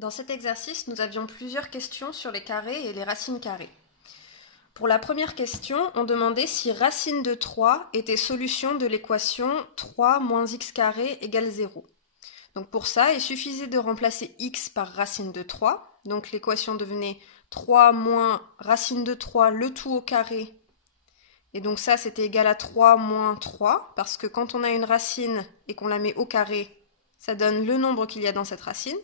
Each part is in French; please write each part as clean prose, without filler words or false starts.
Dans cet exercice, nous avions plusieurs questions sur les carrés et les racines carrées. Pour la première question, on demandait si racine de 3 était solution de l'équation 3 moins x carré égale 0. Donc pour ça, il suffisait de remplacer x par racine de 3. Donc l'équation devenait 3 moins racine de 3, le tout au carré. Et donc ça, c'était égal à 3 moins 3, parce que quand on a une racine et qu'on la met au carré, ça donne le nombre qu'il y a dans cette racine.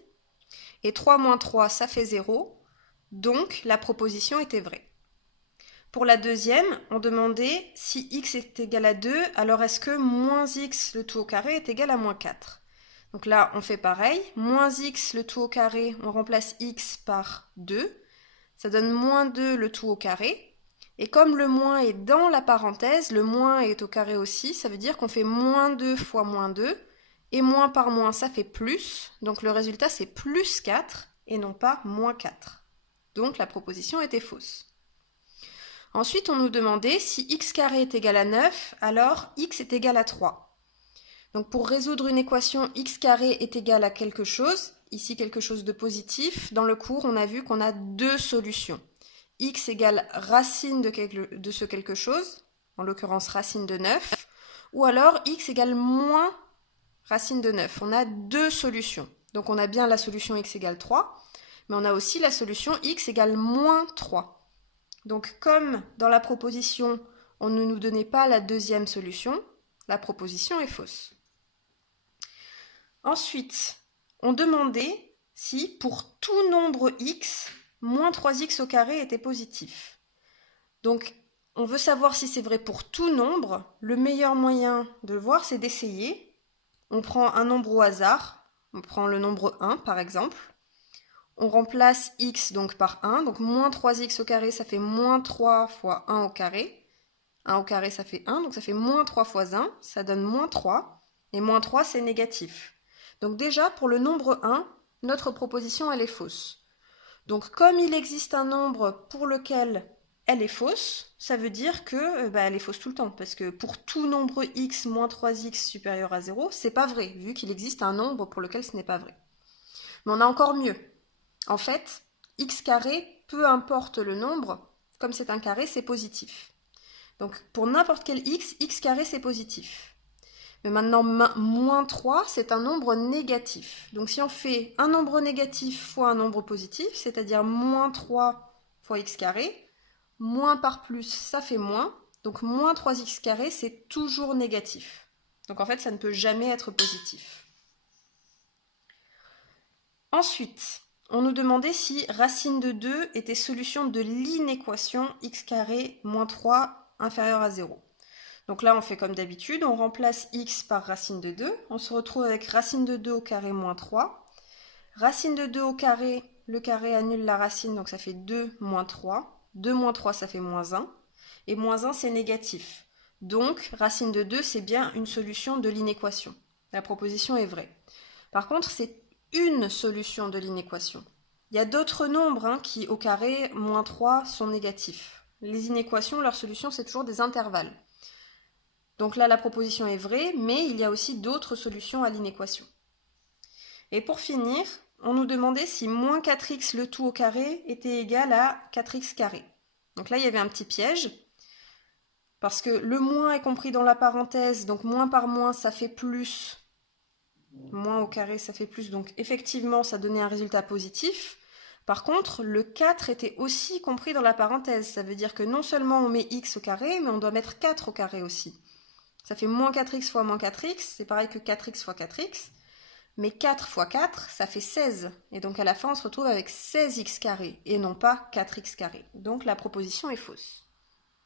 Et 3 moins 3, ça fait 0. Donc la proposition était vraie. Pour la deuxième, on demandait si x est égal à 2, alors est-ce que moins x le tout au carré est égal à moins 4? Donc là, on fait pareil. Moins x le tout au carré, on remplace x par 2. Ça donne moins 2 le tout au carré. Et comme le moins est dans la parenthèse, le moins est au carré aussi, ça veut dire qu'on fait moins 2 fois moins 2. Et moins par moins, ça fait plus. Donc le résultat, c'est plus 4 et non pas moins 4. Donc la proposition était fausse. Ensuite, on nous demandait si x carré est égal à 9, alors x est égal à 3. Donc pour résoudre une équation x carré est égal à quelque chose, ici quelque chose de positif, dans le cours, on a vu qu'on a deux solutions. X égale racine de ce quelque chose, en l'occurrence racine de 9, ou alors x égale moins racine de 9. On a deux solutions. Donc on a bien la solution x égale 3, mais on a aussi la solution x égale moins 3. Donc comme dans la proposition, on ne nous donnait pas la deuxième solution, la proposition est fausse. Ensuite, on demandait si pour tout nombre x, moins 3x au carré était positif. Donc on veut savoir si c'est vrai pour tout nombre. Le meilleur moyen de le voir, c'est d'essayer. On prend un nombre au hasard, on prend le nombre 1 par exemple. On remplace x donc par 1, donc moins 3x au carré, ça fait moins 3 fois 1 au carré. 1 au carré, ça fait 1, donc ça fait moins 3 fois 1, ça donne moins 3. Et moins 3, c'est négatif. Donc déjà, pour le nombre 1, notre proposition, elle est fausse. Donc comme il existe un nombre pour lequel elle est fausse, ça veut dire que elle est fausse tout le temps. Parce que pour tout nombre x moins 3x supérieur à 0, c'est pas vrai, vu qu'il existe un nombre pour lequel ce n'est pas vrai. Mais on a encore mieux. En fait, x carré, peu importe le nombre, comme c'est un carré, c'est positif. Donc pour n'importe quel x carré c'est positif. Mais maintenant, moins 3, c'est un nombre négatif. Donc si on fait un nombre négatif fois un nombre positif, c'est-à-dire moins 3 fois x carré, moins par plus, ça fait moins. Donc moins 3x carré, c'est toujours négatif. Donc en fait, ça ne peut jamais être positif. Ensuite, on nous demandait si racine de 2 était solution de l'inéquation x carré moins 3 inférieur à 0. Donc là, on fait comme d'habitude, on remplace x par racine de 2. On se retrouve avec racine de 2 au carré moins 3. Racine de 2 au carré, le carré annule la racine, donc ça fait 2 moins 3. 2 moins 3, ça fait moins 1. Et moins 1, c'est négatif. Donc, racine de 2, c'est bien une solution de l'inéquation. La proposition est vraie. Par contre, c'est une solution de l'inéquation. Il y a d'autres nombres qui, au carré, moins 3, sont négatifs. Les inéquations, leur solution, c'est toujours des intervalles. Donc là, la proposition est vraie, mais il y a aussi d'autres solutions à l'inéquation. Et pour finir, on nous demandait si moins 4x le tout au carré était égal à 4x carré. Donc là, il y avait un petit piège, parce que le moins est compris dans la parenthèse, donc moins par moins, ça fait plus. Moins au carré, ça fait plus, donc effectivement, ça donnait un résultat positif. Par contre, le 4 était aussi compris dans la parenthèse. Ça veut dire que non seulement on met x au carré, mais on doit mettre 4 au carré aussi. Ça fait moins 4x fois moins 4x, c'est pareil que 4x fois 4x. Mais 4 fois 4, ça fait 16. Et donc à la fin, on se retrouve avec 16x carré, et non pas 4x carré. Donc la proposition est fausse.